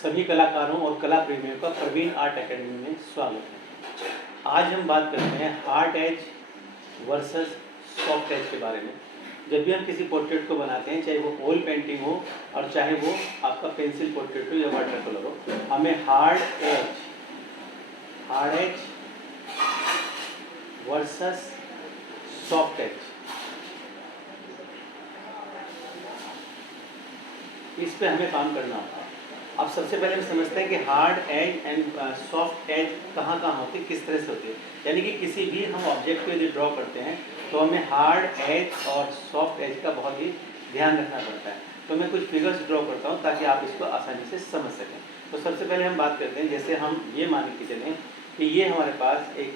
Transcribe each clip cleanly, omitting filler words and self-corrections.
सभी कलाकारों और कला प्रेमियों का प्रवीण आर्ट एकेडमी में स्वागत है। आज हम बात करते हैं hard edge versus soft edge के बारे में। जब भी हम किसी पोर्ट्रेट को बनाते हैं, चाहे वो ऑयल पेंटिंग हो और चाहे वो आपका पेंसिल पोर्ट्रेट हो या वाटर कलर हो, हमें hard edge versus soft edge, इस पे हमें काम करना होता है। अब सबसे पहले हम समझते हैं कि hard edge and soft edge कहाँ होती है, किस तरह से होती है। यानी कि किसी भी हम ऑब्जेक्ट को यदि ड्रॉ करते हैं तो हमें हार्ड एज और सॉफ्ट एज का बहुत ही ध्यान रखना पड़ता है। तो मैं कुछ फिगर्स ड्रॉ करता हूँ ताकि आप इसको आसानी से समझ सकें। तो सबसे पहले हम बात करते हैं, जैसे हम ये मान के चलें कि ये हमारे पास एक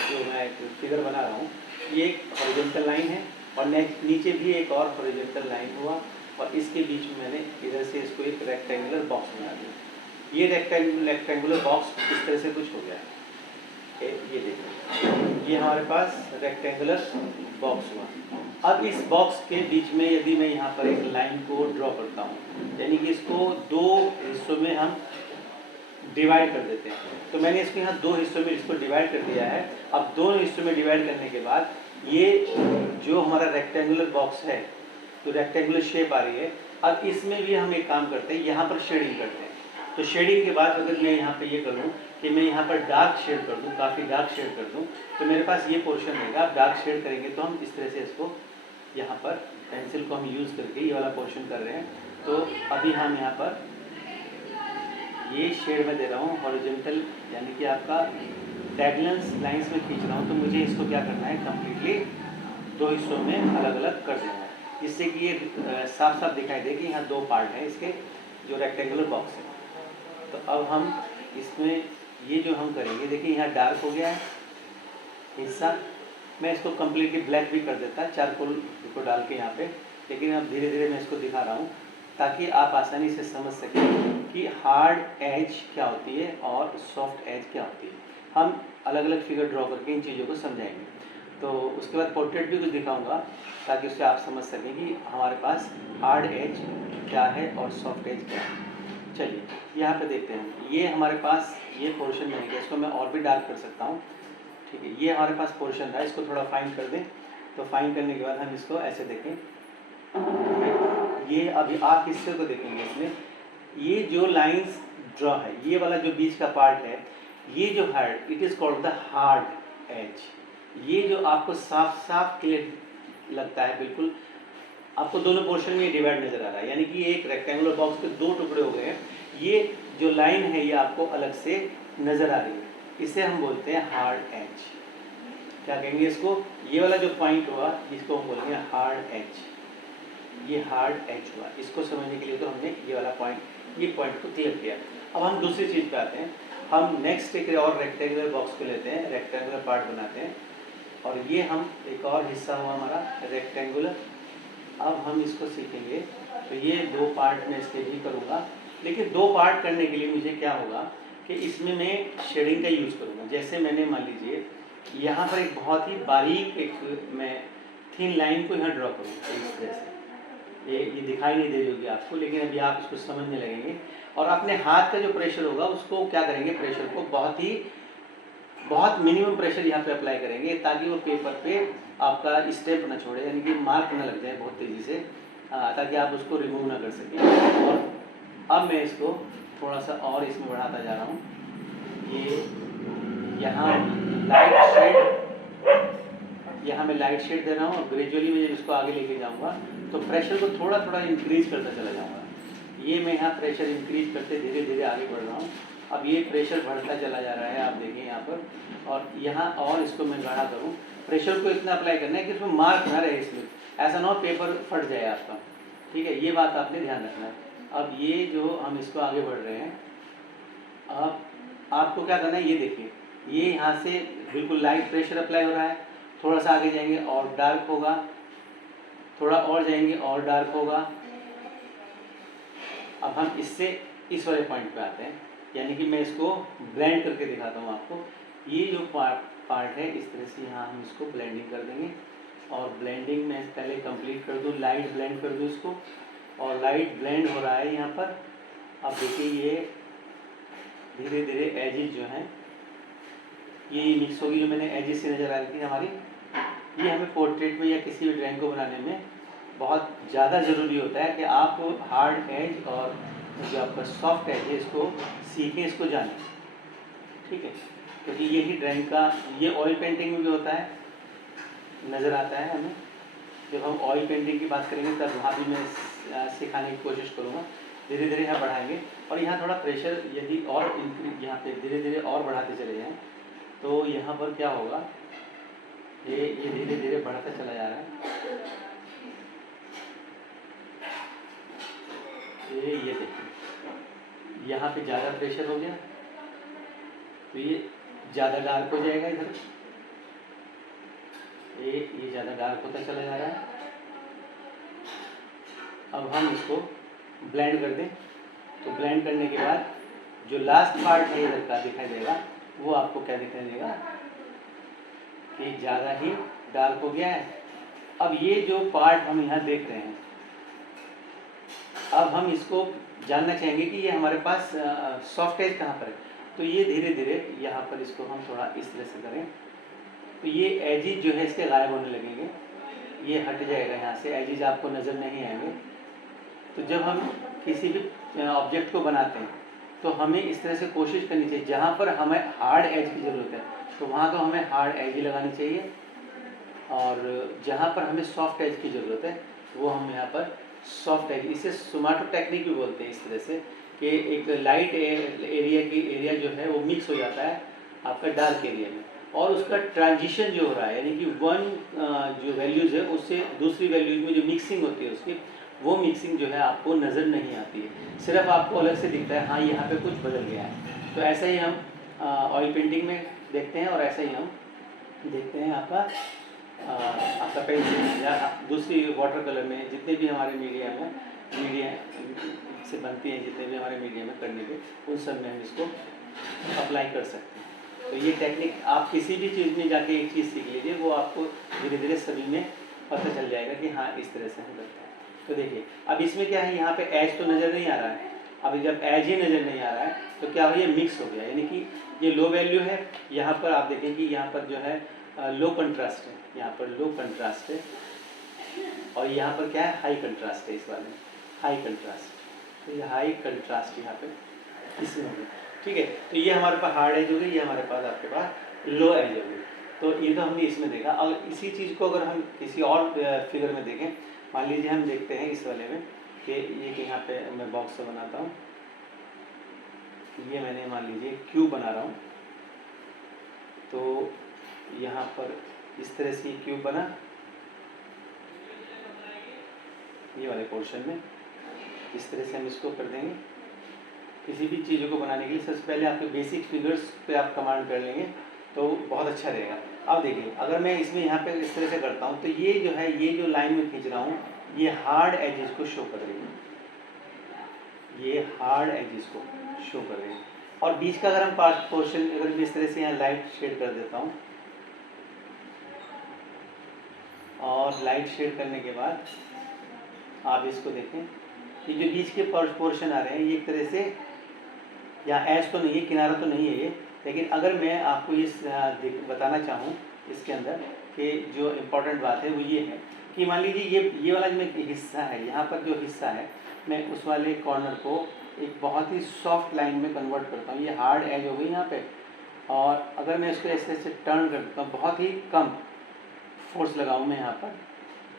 जो मैं एक फिगर बना रहा हूँ, ये एक हॉरिजॉन्टल लाइन है और नीचे भी एक और हॉरिजॉन्टल लाइन हुआ और इसके बीच में मैंने इधर से इसको एक रेक्टेंगुलर बॉक्स बना दिया। ये रेक्टेंगुलर बॉक्स इस तरह से कुछ हो गया है। ये देखो, ये हमारे पास रेक्टेंगुलर बॉक्स हुआ। अब इस बॉक्स के बीच में यदि मैं यहाँ पर एक लाइन को ड्रॉ करता हूँ, यानी कि इसको दो हिस्सों में हम डिवाइड कर देते हैं। तो मैंने इसको यहाँ दो हिस्सों में इसको डिवाइड कर दिया है। अब दोनों हिस्सों में डिवाइड करने के बाद ये जो हमारा रेक्टेंगुलर बॉक्स है, तो रेक्टेंगुलर शेप आ रही है। अब इसमें भी हम एक काम करते हैं, यहाँ पर शेडिंग करते हैं। तो शेडिंग के बाद अगर मैं यहाँ पे ये करूँ कि मैं यहाँ पर डार्क शेड कर दूँ, काफ़ी डार्क शेड कर दूँ, तो मेरे पास ये पोर्शन रहेगा। आप डार्क शेड करेंगे तो हम इस तरह से इसको यहाँ पर पेंसिल को हम यूज़ करके ये वाला पोर्शन कर रहे हैं। तो अभी हम यहाँ पर ये शेड में दे रहा हूँ हॉरिजॉन्टल, यानी कि आपका डायगोनल लाइंस में खींच रहा हूँ। तो मुझे इसको क्या करना है, कम्प्लीटली दो हिस्सों में अलग अलग कर देना है, जिससे कि ये साफ साफ दिखाई दे कि यहाँ दो पार्ट हैं इसके, जो रेक्टेंगुलर बॉक्स है। तो अब हम इसमें ये जो हम करेंगे, देखिए यहाँ डार्क हो गया है हिस्सा। मैं इसको कम्प्लीटली ब्लैक भी कर देता, चारकोल को डाल के यहाँ पे। लेकिन अब धीरे धीरे मैं इसको दिखा रहा हूँ ताकि आप आसानी से समझ सकें कि हार्ड एज क्या होती है और सॉफ्ट एज क्या होती है। हम अलग अलग फिगर ड्रॉ करके इन चीज़ों को समझाएंगे। तो उसके बाद पोर्ट्रेट भी कुछ दिखाऊंगा ताकि उससे आप समझ सकें कि हमारे पास हार्ड एज क्या है और सॉफ्ट एज क्या है। चलिए यहाँ पे देखते हैं। ये हमारे पास ये पोर्शन बन गया, इसको मैं और भी डार्क कर सकता हूँ। ठीक है, ये हमारे पास पोर्शन था, इसको थोड़ा फाइन कर दें। तो फाइन करने के बाद हम इसको ऐसे देखें, ये अभी आप हिस्से को देखेंगे, इसमें ये जो लाइंस ड्रॉ है, ये वाला जो बीच का पार्ट है, ये जो है it is called the hard edge. ये जो आपको साफ साफ क्लियर लगता है, बिल्कुल आपको दोनों पोर्शन में डिवाइड नजर आ रहा है, यानी कि एक रेक्टेंगुलर बॉक्स के दो टुकड़े हो गए हैं। ये जो लाइन है ये आपको अलग से नजर आ रही है, इसे हम बोलते हैं हार्ड एज। क्या कहेंगे इसको, ये वाला जो पॉइंट हुआ इसको हम बोलेंगे हार्ड एज। ये हार्ड एज हुआ। इसको समझने के लिए तो हमने ये वाला पॉइंट, ये पॉइंट को क्लियर किया। अब हम दूसरी चीज़ पे आते हैं। हम नेक्स्ट एक और रेक्टेंगुलर बॉक्स को लेते हैं, रेक्टेंगुलर पार्ट बनाते हैं और ये हम एक और हिस्सा हुआ हमारा रेक्टेंगुलर। अब हम इसको सीखेंगे। तो ये दो पार्ट में इसके भी करूँगा, लेकिन दो पार्ट करने के लिए मुझे क्या होगा कि इसमें मैं शेडिंग का यूज़ करूँगा। जैसे मैंने मान लीजिए यहाँ पर एक बहुत ही बारीक एक मैं थिन लाइन को यहाँ ड्रॉ करूँगा इस तरह से। ये दिखाई नहीं दे रही आपको, लेकिन अभी आप इसको समझने लगेंगे। और अपने हाथ का जो प्रेशर होगा उसको क्या करेंगे, प्रेशर को बहुत मिनिमम प्रेशर यहाँ पे अप्लाई करेंगे ताकि वो पेपर पे आपका स्टेप ना छोड़े, यानी कि मार्क ना लग जाए बहुत तेज़ी से, ताकि आप उसको रिमूव ना कर सकें। और अब मैं इसको थोड़ा सा और इसमें बढ़ाता जा रहा हूँ। ये यहाँ लाइट शेड, यहाँ मैं लाइट शेड दे रहा हूँ और ग्रेजुअली मैं जब इसको आगे लेके जाऊँगा तो प्रेशर को थोड़ा थोड़ा इंक्रीज करता चला जाऊँगा। ये मैं यहाँ प्रेशर इंक्रीज करते धीरे धीरे आगे बढ़ रहा हूँ। अब ये प्रेशर बढ़ता चला जा रहा है, आप देखिए यहाँ पर। और यहाँ और इसको मैं गाढ़ा करूँ, प्रेशर को इतना अप्लाई करना है कि उसमें मार्क ना रहे, इसमें ऐसा ना हो पेपर फट जाए आपका। ठीक है, ये बात आपने ध्यान रखना है। अब ये जो हम इसको आगे बढ़ रहे हैं, अब आपको क्या करना है, ये देखिए ये यहाँ से बिल्कुल लाइट प्रेशर अप्लाई हो रहा है। थोड़ा सा आगे जाएंगे और डार्क होगा, थोड़ा और जाएंगे और डार्क होगा। अब हम इससे इस वाले पॉइंट पे आते हैं, यानी कि मैं इसको ब्लेंड करके दिखाता हूँ आपको। ये जो पार्ट है इस तरह से यहाँ हम इसको ब्लेंडिंग कर देंगे। और ब्लेंडिंग में पहले कंप्लीट कर दूँ, लाइट ब्लेंड कर दूँ इसको। और लाइट ब्लेंड हो रहा है यहाँ पर, अब देखिए ये धीरे धीरे एजेस जो हैं ये मिक्स होगी, जो मैंने एजेस से नज़र आ रही थी हमारी, ये हमें पोर्ट्रेट में या किसी भी ड्राइंग को बनाने में बहुत ज़्यादा ज़रूरी होता है कि आप हार्ड एज और जो आपका सॉफ्ट एज है इसको सीखें, इसको जानें, ठीक है। क्योंकि यही ड्राइंग का, ये ऑयल पेंटिंग में भी होता है, नज़र आता है हमें। जब हम ऑयल पेंटिंग की बात करेंगे तब वहाँ भी मैं सिखाने की कोशिश करूँगा। धीरे धीरे यहाँ बढ़ाएंगे और यहाँ थोड़ा प्रेशर यदि और यहाँ पे धीरे धीरे और बढ़ाते चले जाएँ तो यहाँ पर क्या होगा, ये धीरे धीरे बढ़ता चला जा रहा है। ये देखिए यहाँ पे ज़्यादा प्रेशर हो गया तो ये ज़्यादा डार्क हो जाएगा, इधर ये ज़्यादा डार्क होता चला जा रहा है। अब हम इसको ब्लेंड कर दें, तो ब्लेंड करने के बाद जो लास्ट पार्ट है इधर का दिखाई देगा, वो आपको क्या दिखाई देगा कि ज़्यादा ही डार्क हो गया है। अब ये जो पार्ट हम यहाँ देख रहे हैं, अब हम इसको जानना चाहेंगे कि ये हमारे पास सॉफ्ट एज कहाँ पर है। तो ये धीरे धीरे यहाँ पर इसको हम थोड़ा इस तरह से करें तो ये एजेस जो है इसके गायब होने लगेंगे, ये हट जाएगा यहाँ से, एजेस आपको नज़र नहीं आएंगे। तो जब हम किसी भी ऑब्जेक्ट को बनाते हैं तो हमें इस तरह से कोशिश करनी चाहिए, जहाँ पर हमें हार्ड एज की ज़रूरत है तो वहाँ तो हमें हार्ड एज ही लगानी चाहिए, और जहाँ पर हमें सॉफ्ट एज की ज़रूरत है वो हम यहाँ पर सॉफ्ट एज, इसे सुमाटो टेक्निक भी बोलते हैं, इस तरह से कि एक लाइट एरिया जो है वो मिक्स हो जाता है आपका डार्क एरिया में, और उसका ट्रांजिशन जो हो रहा है, यानी कि वन जो वैल्यूज़ है उससे दूसरी वैल्यूज में जो मिक्सिंग होती है उसकी, वो मिक्सिंग जो है आपको नज़र नहीं आती है, सिर्फ आपको अलग से दिखता है हाँ यहाँ पे कुछ बदल गया है। तो ऐसा ही हम ऑयल पेंटिंग में देखते हैं और ऐसा ही हम देखते हैं आपका पेंसिल या दूसरी वाटर कलर में, जितने भी हमारे मीडिया से बनती हैं, जितने भी हमारे मीडिया में करने के, उन सब में हम इसको अप्लाई कर सकते हैं। तो ये टेक्निक आप किसी भी चीज़ में जाके एक चीज़ सीख लीजिए, वो आपको धीरे धीरे सभी में पता चल जाएगा कि हाँ इस तरह से हम करते हैं। तो देखिए अब इसमें क्या है, यहाँ पे एज तो नज़र नहीं आ रहा है, अभी जब एज ही नज़र नहीं आ रहा है तो क्या हो, ये मिक्स हो गया, यानी कि ये लो वैल्यू है, यहाँ पर आप देखें कि यहाँ पर जो है लो कंट्रास्ट है, यहाँ पर लो कंट्रास्ट है, और यहाँ पर क्या है, हाई कंट्रास्ट है, इस वाले में हाई कंट्रास्ट, तो ये हाई कंट्रास्ट यहाँ पे इसमें होगी, ठीक है। तो ये हमारे पास हार्ड एज होगी, ये हमारे पास आपके पास लो एज होगी। तो ये तो हमने इसमें देखा। अगर इसी चीज़ को अगर हम किसी और फिगर में देखें, मान लीजिए हम देखते हैं इस वाले में कि ये कि यहाँ पे मैं बॉक्स से बनाता हूँ, ये मैंने मान लीजिए क्यूब बना रहा हूँ, तो यहाँ पर इस तरह से क्यूब बना, ये वाले पोर्शन में इस तरह से हम इसको कर देंगे। किसी भी चीज़ों को बनाने के लिए सबसे पहले आपके बेसिक फिगर्स पे आप कमांड कर लेंगे तो बहुत अच्छा रहेगा। अब देखिए अगर मैं इसमें यहाँ पे इस तरह से करता हूँ तो ये जो है, ये जो लाइन में खींच रहा हूँ, ये हार्ड एजेस को शो कर रही है, ये हार्ड एजेस को शो कर रही है। और बीच का अगर हम पार्ट पोर्शन अगर मैं इस तरह से यहाँ लाइट शेड कर देता हूँ, और लाइट शेड करने के बाद आप इसको देखें, ये जो बीच के पोर्शन आ रहे हैं ये एक तरह से, यहाँ एज तो नहीं है, किनारा तो नहीं है ये, लेकिन अगर मैं आपको ये बताना चाहूँ इसके अंदर कि जो इम्पोर्टेंट बात है वो ये है कि मान लीजिए ये वाला जो हिस्सा है, यहाँ पर जो हिस्सा है, मैं उस वाले कॉर्नर को एक बहुत ही सॉफ्ट लाइन में कन्वर्ट करता हूँ, ये हार्ड एज हो गई यहाँ पे, और अगर मैं इसको ऐसे ऐसे टर्न कर देता हूँ, बहुत ही कम फोर्स लगाऊँ मैं यहाँ पर,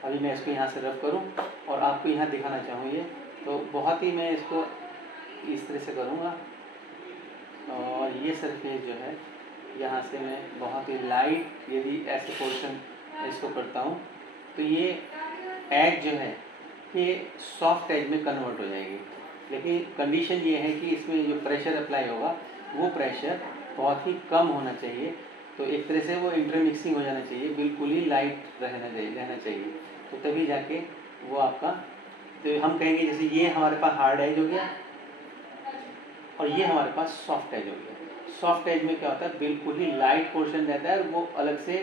अभी मैं इसको यहाँ से रब करूँ और आपको यहाँ दिखाना चाहूँ ये, तो बहुत ही मैं इसको इस तरह से करूँगा, और ये सरफेस जो है यहाँ से मैं बहुत ही लाइट यदि ऐसे पोर्शन इसको करता हूँ तो ये एज जो है ये सॉफ्ट एज में कन्वर्ट हो जाएगी। लेकिन कंडीशन ये है कि इसमें जो प्रेशर अप्लाई होगा वो प्रेशर बहुत ही कम होना चाहिए, तो एक तरह से वो इंटरमिक्सिंग हो जाना चाहिए, बिल्कुल ही लाइट रहना चाहिए, तो तभी जाके वो आपका, तो हम कहेंगे जैसे ये हमारे पास हार्ड एज हो गया और ये हमारे पास सॉफ्ट एज हो गया। सॉफ्ट एज में क्या होता है, बिल्कुल ही लाइट पोर्शन रहता है और वो अलग से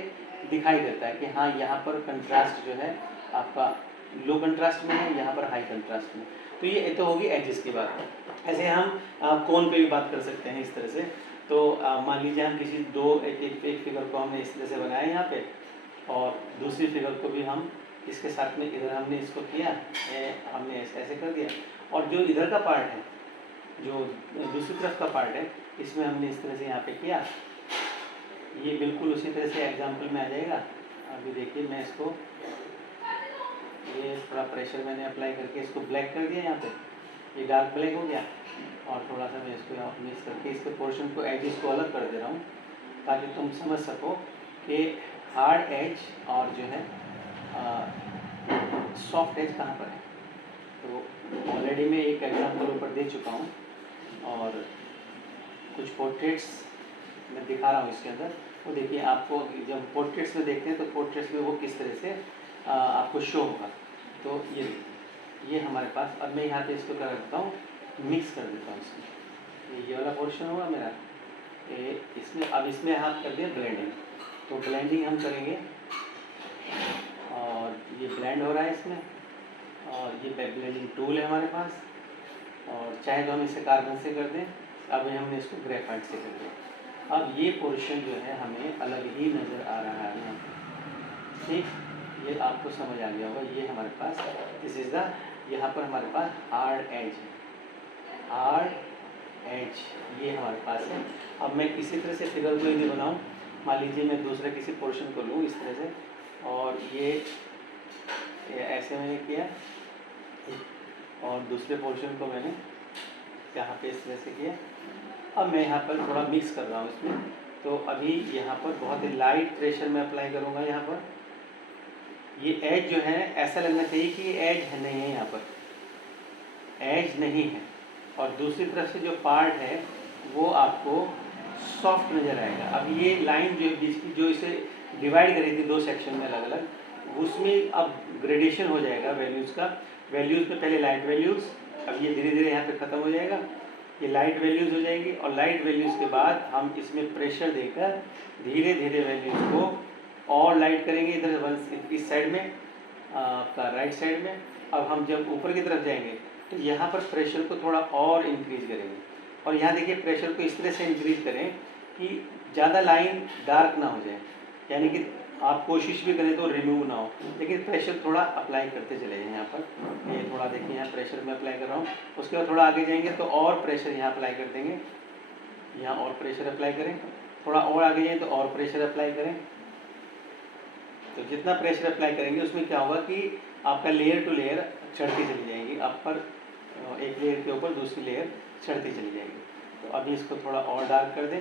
दिखाई देता है कि हाँ यहाँ पर कंट्रास्ट जो है आपका लो कंट्रास्ट में है, यहाँ पर हाई कंट्रास्ट में। तो ये तो होगी एजेस की बात। ऐसे हम कोन पे भी बात कर सकते हैं इस तरह से। तो मान लीजिए हम किसी एक फिगर को हमने इस तरह से बनाया यहाँ पे, और दूसरी फिगर को भी हम इसके साथ में इधर हमने इसको किया, हमने ऐसे कर दिया, और जो इधर का पार्ट है, जो दूसरी तरफ का पार्ट है, इसमें हमने इस तरह से यहाँ पे किया। ये बिल्कुल उसी तरह से एग्जाम्पल में आ जाएगा। अभी देखिए मैं इसको, ये थोड़ा प्रेशर मैंने अप्लाई करके इसको ब्लैक कर दिया यहाँ पे, ये डार्क ब्लैक हो गया, और थोड़ा सा मैं इसको मिक्स करके इसके पोर्शन को, एजेस को अलग कर दे रहा हूँ, ताकि तुम समझ सको कि हार्ड एज और जो है सॉफ्ट एज कहाँ पर है। तो ऑलरेडी मैं एक एग्जाम्पल ऊपर दे चुका हूँ, और कुछ पोर्ट्रेट्स मैं दिखा रहा हूँ इसके अंदर। वो देखिए, आपको जब पोर्ट्रेट्स में देखते हैं तो पोर्ट्रेट्स में वो किस तरह से आपको शो होगा। तो ये हमारे पास, अब मैं यहाँ पे इसको कर देता हूँ, मिक्स कर देता हूँ इसमें। ये वाला पोर्शन होगा मेरा, इसमें अब इसमें हाथ कर दिया ब्लेंडिंग। तो ब्लेंडिंग हम करेंगे, और ये ब्लेंड हो रहा है इसमें, और ये ब्लेंडिंग टूल है हमारे पास, और चाहे तो हम इसे कार्बन से कर दें, अब हमने इसको ग्रेफाइट से कर दिया। अब ये पोर्शन जो है हमें अलग ही नज़र आ रहा है यहाँ पर, ठीक, ये आपको समझ आ गया होगा। ये हमारे पास दिस इज़ द, यहाँ पर हमारे पास हार्ड एज है, हार्ड एज ये हमारे पास है। अब मैं किसी तरह से फिगर को यदि बनाऊँ, मान लीजिए मैं दूसरे किसी पोर्शन को लूँ इस तरह से, और ये ऐसे मैंने किया, और दूसरे पोर्शन को मैंने यहाँ पे इस तरह से किया। अब मैं यहाँ पर थोड़ा मिक्स कर रहा हूँ इसमें। तो अभी यहाँ पर बहुत ही लाइट प्रेशर में अप्लाई करूँगा। यहाँ पर ये एज जो है, ऐसा लगना चाहिए कि ये एज है, नहीं है, यहाँ पर एज नहीं है, और दूसरी तरफ से जो पार्ट है वो आपको सॉफ्ट नज़र आएगा। अब ये लाइन जो बीच की, जो इसे डिवाइड करी थी दो सेक्शन में अलग अलग, उसमें अब ग्रेडेशन हो जाएगा वैल्यूज़ का। वैल्यूज़ में पहले लाइट वैल्यूज़, अब ये धीरे धीरे यहाँ पे ख़त्म हो जाएगा, ये लाइट वैल्यूज़ हो जाएगी, और लाइट वैल्यूज़ के बाद हम इसमें प्रेशर देकर धीरे धीरे वैल्यूज़ को और लाइट करेंगे। इधर इस साइड में, आपका राइट साइड में। अब हम जब ऊपर की तरफ जाएंगे तो यहाँ पर प्रेशर को थोड़ा और इंक्रीज़ करेंगे, और यहाँ देखिए प्रेशर को इस तरह से इंक्रीज़ करें कि ज़्यादा लाइन डार्क ना हो जाए, यानी कि आप कोशिश भी करें तो रिमूव ना हो, लेकिन प्रेशर थोड़ा अप्लाई करते चले जाएं। यहाँ पर ये थोड़ा देखिए, यहाँ प्रेशर में अप्लाई कर रहा हूँ। उसके बाद थोड़ा आगे जाएंगे तो और प्रेशर यहाँ अप्लाई कर देंगे, यहाँ और प्रेशर अप्लाई करें, थोड़ा और आगे जाएँ तो और प्रेशर अप्लाई करें। तो जितना प्रेशर अप्लाई करेंगे उसमें क्या होगा कि आपका लेयर टू लेयर चढ़ती चली जाएगी, आप पर एक लेयर के ऊपर दूसरी लेयर चढ़ती चली जाएगी। तो अभी इसको थोड़ा और डार्क कर दें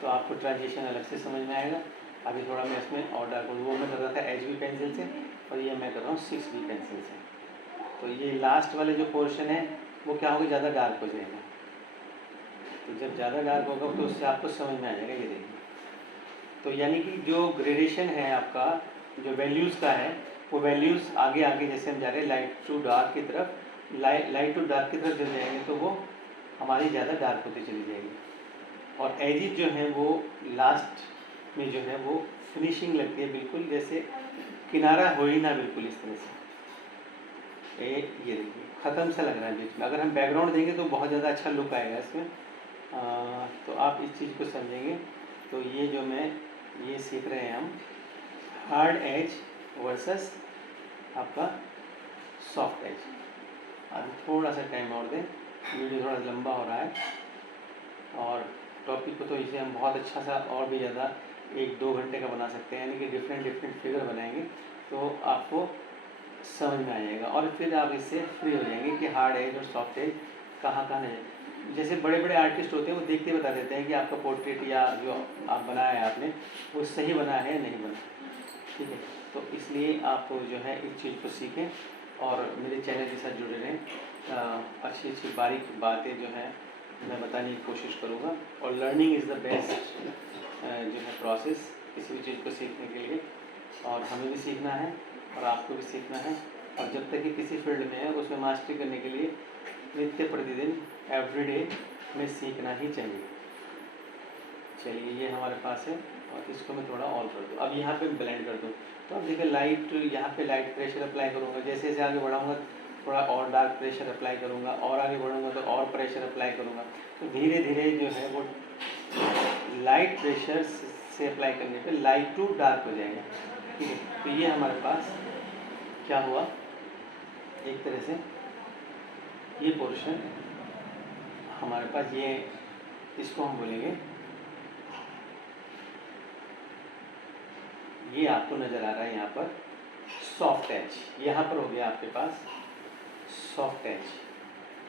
तो आपको ट्रांजिशन अलग से समझ में आएगा। अभी थोड़ा मैं इसमें और डार्क, वो मैं कर रहा था HB पेंसिल से, और ये मैं कर रहा हूँ 6B पेंसिल से। तो ये लास्ट वाले जो पोर्शन है वो क्या होगा, ज़्यादा डार्क हो जाएगा। तो जब ज़्यादा डार्क होगा तो उससे आपको समझ में आ जाएगा। ये देखिए, तो यानी कि जो ग्रेडेशन है आपका, जो वैल्यूज़ का है, वो वैल्यूज़ आगे आगे जैसे हम जा रहे हैं लाइट टू डार्क की तरफ, लाइट टू डार्क की तरफ जब जाएंगे तो वो हमारी ज़्यादा डार्क होती चली जाएगी, और एजिज जो हैं वो लास्ट में जो है वो फिनिशिंग लगती है, बिल्कुल जैसे किनारा हो ही ना, बिल्कुल इस तरह से। ये देखिए ख़त्म सा लग रहा है बीच में। अगर हम बैकग्राउंड देंगे तो बहुत ज़्यादा अच्छा लुक आएगा इसमें। तो आप इस चीज़ को समझेंगे। तो ये जो मैं ये सीख रहे हैं हम, हार्ड एज वर्सेस आपका सॉफ्ट एज। अभी थोड़ा सा टाइम और दें, वीडियो थोड़ा लंबा हो रहा है, और टॉपिक को तो इसे हम बहुत अच्छा सा और भी ज़्यादा 1-2 घंटे का बना सकते हैं, यानी कि डिफरेंट फिगर बनाएंगे तो आपको समझ में आ जाएगा, और फिर आप इससे फ्री हो जाएंगे कि हार्ड एज और सॉफ्ट एज कहाँ है। जैसे बड़े बड़े आर्टिस्ट होते हैं वो देख के बता देते हैं कि आपका पोर्ट्रेट या जो आप बनाया है आपने वो सही बना है या नहीं बना, ठीक है। तो इसलिए आप जो है इस चीज़ को सीखें और मेरे चैनल के साथ जुड़े रहें। अच्छी अच्छी बारीक बातें जो हैं मैं बताने की कोशिश करूँगा, और लर्निंग इज़ द बेस्ट जो है प्रोसेस किसी भी चीज़ को सीखने के लिए, और हमें भी सीखना है और आपको भी सीखना है। और जब तक कि किसी फील्ड में है उसमें मास्टरी करने के लिए नित्य प्रतिदिन एवरीडे में सीखना ही चाहिए। चलिए, ये हमारे पास है, और इसको मैं थोड़ा और कर दूँ। अब यहाँ पे ब्लेंड कर दूँ तो अब देखिए लाइट, यहाँ पे लाइट प्रेशर अप्लाई करूँगा, जैसे जैसे आगे बढ़ाऊँगा थोड़ा और डार्क प्रेशर अप्लाई करूँगा, और आगे बढ़ूँगा तो और प्रेशर अप्लाई करूँगा। तो धीरे धीरे जो है वो लाइट प्रेशर से अप्लाई करने पे लाइट टू डार्क हो जाएगा, ठीक है। तो ये हमारे पास क्या हुआ, एक तरह से ये पोर्शन हमारे पास, ये इसको हम बोलेंगे, ये आपको नज़र आ रहा है यहाँ पर सॉफ्ट एज, यहाँ पर हो गया आपके पास सॉफ्ट एज।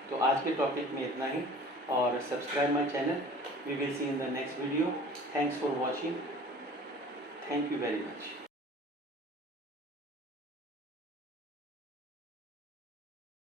तो आज के टॉपिक में इतना ही, और subscribe my channel. We will see in the next video. Thanks for watching. Thank you very much.